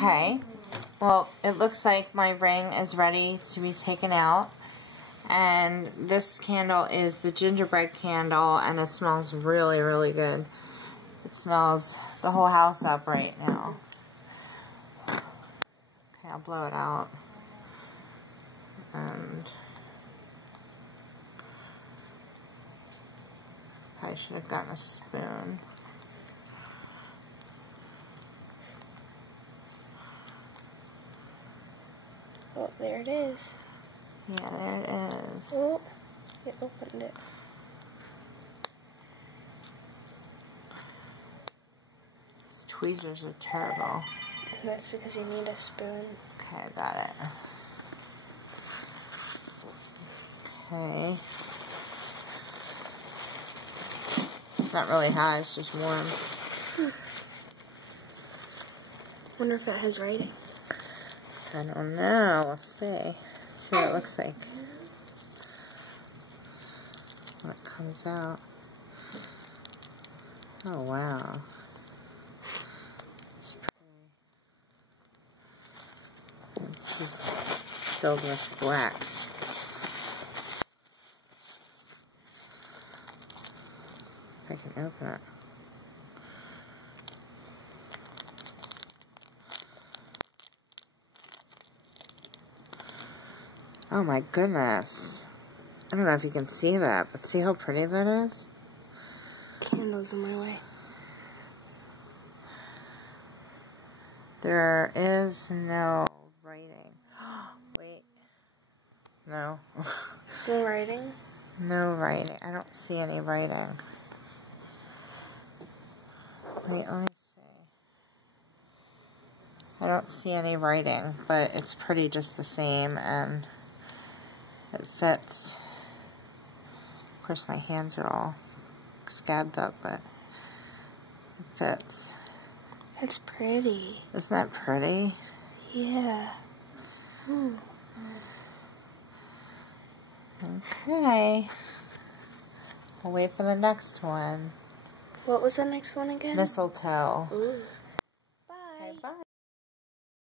Okay, well, it looks like my ring is ready to be taken out. And this candle is the gingerbread candle, and it smells really, really good. It smells the whole house up right now. Okay, I'll blow it out. And I should have gotten a spoon. Oh, there it is. Yeah, there it is. Oh, it opened it. These tweezers are terrible. And that's because you need a spoon. Okay, I got it. Okay. It's not really hot, it's just warm. Wonder if it has writing. I don't know. We'll see. See what it looks like when it comes out. Oh, wow. It's pretty. This is filled with wax. If I can open it. Oh my goodness. I don't know if you can see that, but see how pretty that is? Candles in my way. There is no writing. Wait. No. Is there writing? No writing. I don't see any writing. Wait, let me see. I don't see any writing, but it's pretty just the same, and it fits. Of course, my hands are all scabbed up, but it fits. That's pretty. Isn't that pretty? Yeah. Ooh. Okay. We'll wait for the next one. What was the next one again? Mistletoe. Ooh.